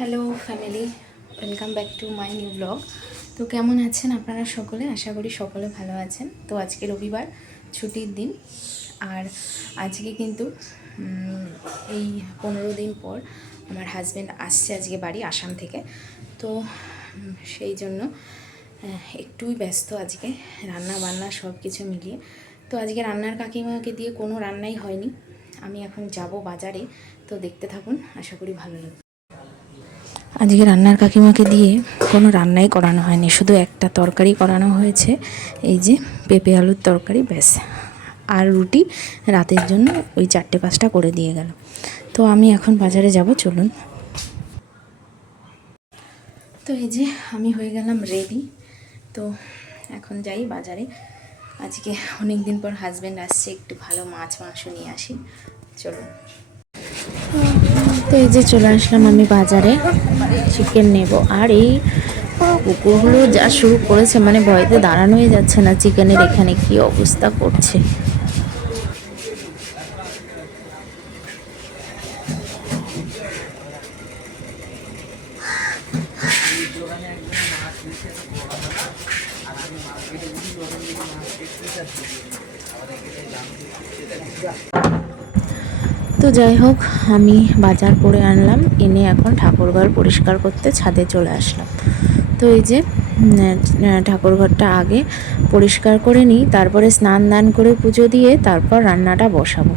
Hello family, welcome back to my new blog. তো কেমন আছেন আপনারা সকলে? আশা করি সকলে ভালো আছেন। তো আজকে রবিবার, ছুটির দিন। আর আজকে কিন্তু এই 15 দিন পর আমার হাজব্যান্ড আসছে আজকে বাড়ি, আসাম থেকে। তো সেই জন্য একটুই ব্যস্ত আজকে, রান্না বান্না সব কিছু মিলিয়ে। তো আজকে রান্নার কাকিমাকে দিয়ে কোনো রান্নাই হয়নি। আমি এখন যাব বাজারে, তো দেখতে থাকুন, আশা করি ভালো লাগবে। আজকে রান্নার কাকিমাকে দিয়ে কোনো রান্নাই করানো হয়নি, শুধু একটা তরকারি করানো হয়েছে, এই যে পেঁপে আলুর তরকারি, ব্যাস। আর রুটি রাতের জন্য ওই 4-5টা করে দিয়ে গেল। তো আমি এখন বাজারে যাব, চলুন। তো এই যে আমি হয়ে গেলাম রেডি। তো এখন যাই বাজারে। আজকে অনেক দিন পর হাজব্যান্ড আসছে, একটু ভালো মাছ মাংস নিয়ে আসি, চলুন। তো এই যে চলে আসলাম আমি বাজারে, চিকেন নেব। আর এই কুকুরগুলো যা শুরু করেছে, মানে ভয়তে দাঁড়ানোই যাচ্ছে না। চিকেনের এখানে কি অবস্থা করছে। তো যাই হোক, আমি বাজার করে আনলাম, এনে এখন ঠাকুরঘর পরিষ্কার করতে ছাদে চলে আসলাম। তো এই যে ঠাকুরঘরটা আগে পরিষ্কার করে নিই, তারপরে স্নান দান করে পুজো দিয়ে তারপর রান্নাটা বসাবো।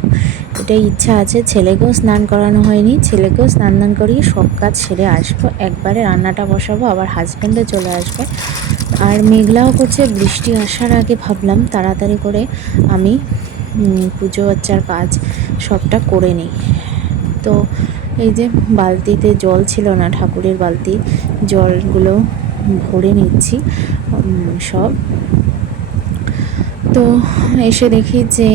এটাই ইচ্ছা আছে। ছেলেকেও স্নান করানো হয়নি, ছেলেকেও স্নান দান করিয়ে সব কাজ সেরে আসবো, একবারে রান্নাটা বসাবো, আবার হাজব্যান্ডও চলে আসবে। আর মেঘলাও করছে, বৃষ্টি আসার আগে ভাবলাম তাড়াতাড়ি করে আমি পুজো আচ্চার কাজ সবটা করে নিই। তো এই যে বালতিতে জল ছিল না, ঠাকুরের বালতি, জলগুলো ভরে নিচ্ছি সব। তো এসে দেখি যে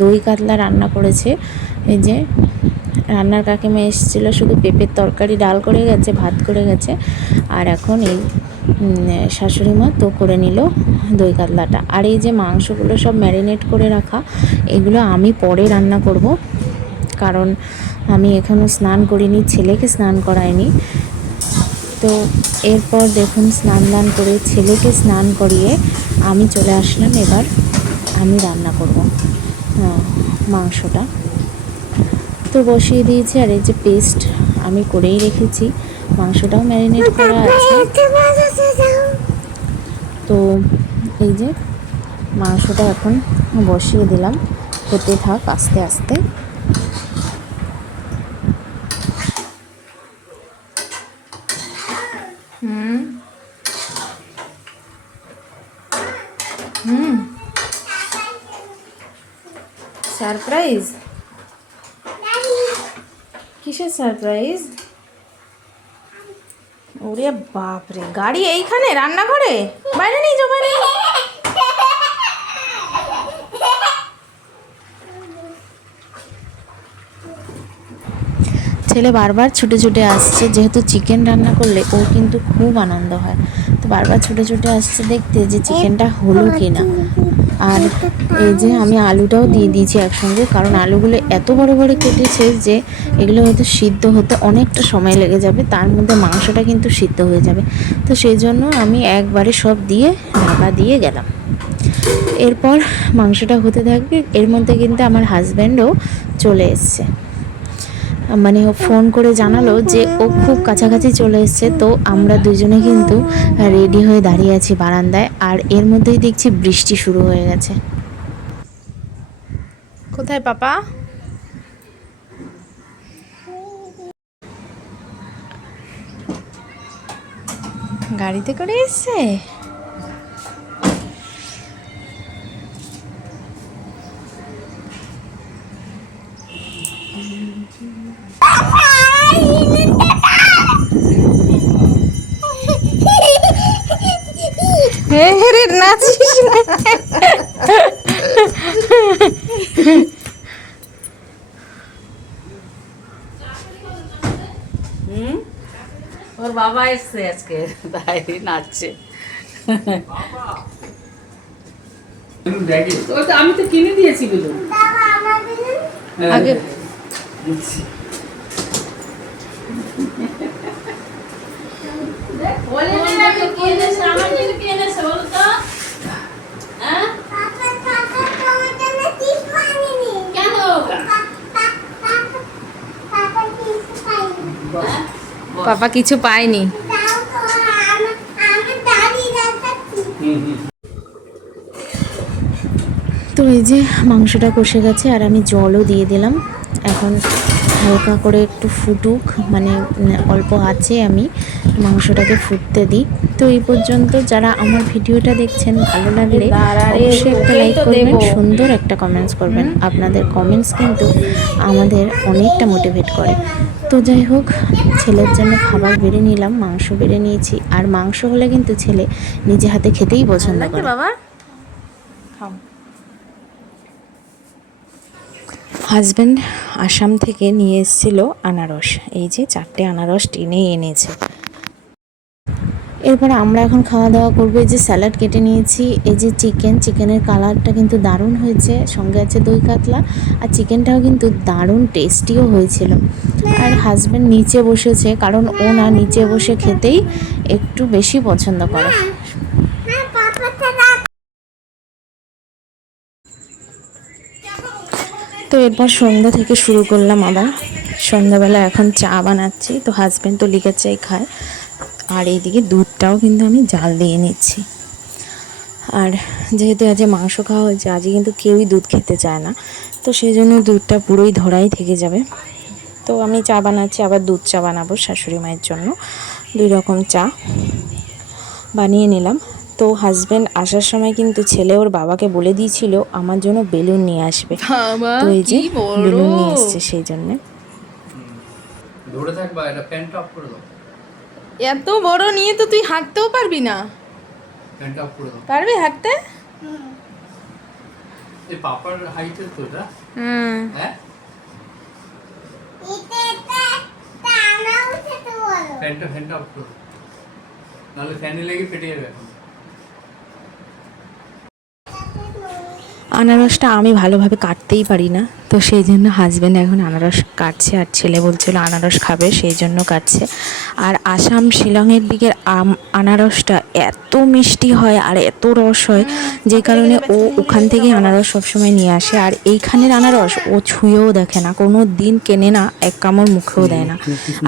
দই কাতলা রান্না করেছে। এই যে রান্নার কাকিমা এসেছিলো, শুধু পেঁপের তরকারি ডাল করে গেছে, ভাত করে গেছে। আর এখন এই শাশুড়ি মা তো করে নিল দই কাতলাটা। আর এই যে মাংসগুলো সব ম্যারিনেট করে রাখা, এগুলো আমি পরে রান্না করব, কারণ আমি এখনও স্নান করিনি, ছেলেকে স্নান করাইনি। তো এরপর দেখুন, স্নান দান করে ছেলেকে স্নান করিয়ে আমি চলে আসলাম। এবার আমি রান্না করব মাংসটা। তো বসিয়ে দিয়েছি। আর এই যে পেস্ট আমি করেই রেখেছি, মাংসটাও ম্যারিনেট করা আছে। তো এই যে মাংসটা এখন বসিয়ে দিলাম, হতে থাক আস্তে আস্তে। সারপ্রাইজ? কিসের সারপ্রাইজ? ওরে বাপরে, গাড়ি এইখানে রান্নাঘরে? বাইরে নিয়ে যাও, বাইরে। ছেলে বারবার ছুটে ছুটে আসছে, যেহেতু চিকেন রান্না করলে ওর কিন্তু খুব আনন্দ হয়। তো বারবার ছুটে ছুটে আসছে দেখতে যে চিকেনটা হলো কি না। আর এই যে আমি আলুটাও দিয়ে দিয়েছি একসঙ্গে, কারণ আলুগুলো এত বড় বড় কেটেছে যে এগুলো হয়তো সিদ্ধ হতে অনেকটা সময় লেগে যাবে, তার মধ্যে মাংসটা কিন্তু সিদ্ধ হয়ে যাবে। তো সেই জন্য আমি একবারে সব দিয়ে ঢাকা দিয়ে গেলাম। এরপর মাংসটা হতে থাকবে, এর মধ্যে কিন্তু আমার হাজব্যান্ডও চলে এসছে। মানে ফোন করে জানালো যে ও খুব কাছাকাছি চলে এসছে। তো আমরা দুজনে কিন্তু রেডি হয়ে দাঁড়িয়ে আছি বারান্দায়। আর এর মধ্যেই দেখছি বৃষ্টি শুরু হয়ে গেছে। কোথায় পাপা? গাড়িতে করে এসছে? রে নাচিস না। ওর বাবা এসছে আজকে, তাই নাচছে। আমি তো কিনে দিয়েছি গুলো আগে বলে না আমি কি এনেছে, আমার জন্য কি এনেছে বলো তো? হ্যাঁ? কেন? পাপা কিছু পায়নি। তো এই যে মাংসটা কষে গেছে আর আমি জলও দিয়ে দিলাম। এখন হালকা করে একটু ফুটুক, মানে অল্প আছে আমি মাংসটাকে ফুটতে দিই। তো এই পর্যন্ত যারা আমার ভিডিওটা দেখছেন, ভালো লাগলে অবশ্যই একটা লাইক করবেন, সুন্দর একটা কমেন্টস করবেন। আপনাদের কমেন্টস কিন্তু আমাদের অনেকটা মোটিভেট করে। তো যাই হোক, ছেলের জন্য খাবার বেড়ে নিলাম, মাংস বেড়ে নিয়েছি। আর মাংস হলে কিন্তু ছেলে নিজে হাতে খেতেই পছন্দ করে। বাবা খাও। হাজব্যান্ড আসাম থেকে নিয়ে এসেছিল আনারস, এই যে 4টে আনারস টেনে এনেছে। এরপরে আমরা এখন খাওয়া দাওয়া করবো। এই যে স্যালাড কেটে নিয়েছি, এই যে চিকেনের কালারটা কিন্তু দারুণ হয়েছে, সঙ্গে আছে দই কাতলা, আর চিকেনটাও কিন্তু দারুণ টেস্টিও হয়েছিল। আর হাজব্যান্ড নিচে বসেছে, কারণ ও না নিচে বসে খেতেই একটু বেশি পছন্দ করে। তো এরপর সন্ধ্যা থেকে শুরু করলাম আবার। সন্ধ্যাবেলা এখন চা বানাচ্ছি, তো হাজব্যান্ড তো লিকার চাই খায়, আর এইদিকে দুধটাও কিন্তু আমি জাল দিয়ে নিচ্ছি। আর যেহেতু আজকে মাংস খাওয়া হয়েছে, আজকে কিন্তু কেউই দুধ খেতে চায় না, তো সেই জন্য দুধটা পুরোই ধরাই থেকে যাবে। তো আমি চা বানাচ্ছি, আবার দুধ চা বানাবো শাশুড়ি মায়ের জন্য। 2 রকম চা বানিয়ে নিলাম। তো হাজব্যান্ড আসার সময় কিন্তু ছেলে ওর বাবাকে বলে দিয়েছিল আমার জন্য বেলুন নিয়ে আসবে। তো এই যে বেলুন নিয়ে এসছে, সেই জন্যে। দৌড়ে থাকবা, এটা প্যান্ট অফ করে দাও। এত বড় নিয়ে তো তুই হাঁটতেও পারবি না। প্যান্ট অফ করে দাও। পারবি হাঁটতে? এই পাপার হাইটের তো এটা। হ্যাঁ, ফ্যান অফ করে দাও, নাহলে ফ্যানে লেগে ফেটে যাবে এখন। আনারসটা আমি ভালোভাবে কাটতেই পারি না, তো সেই জন্য হাজব্যান্ড এখন আনারস কাটছে, আর ছেলে বলছিল আনারস খাবে, সেই জন্য কাটছে। আর আসাম শিলংয়ের দিকের আনারসটা এত মিষ্টি হয় আর এত রস হয়, যে কারণে ও ওখান থেকে আনারস সবসময় নিয়ে আসে। আর এইখানের আনারস ও ছুঁয়েও দেখে না, কোনো দিন কেনে না, এক কামড় মুখেও দেয় না।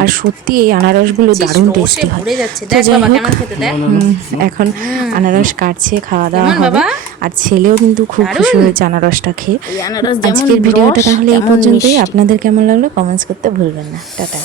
আর সত্যি এই আনারসগুলো দারুণ টেস্টি হয়। তো যাই হোক, এখন আনারস কাটছে, খাওয়া দাওয়া হবে। আর ছেলেও কিন্তু খুব খুশি হয়েছে আনারসটা খেয়ে। আজকের ভিডিওটা তাহলে এই পর্যন্তই। আপনাদের কেমন লাগলো কমেন্টস করতে ভুলবেন না। টাটা।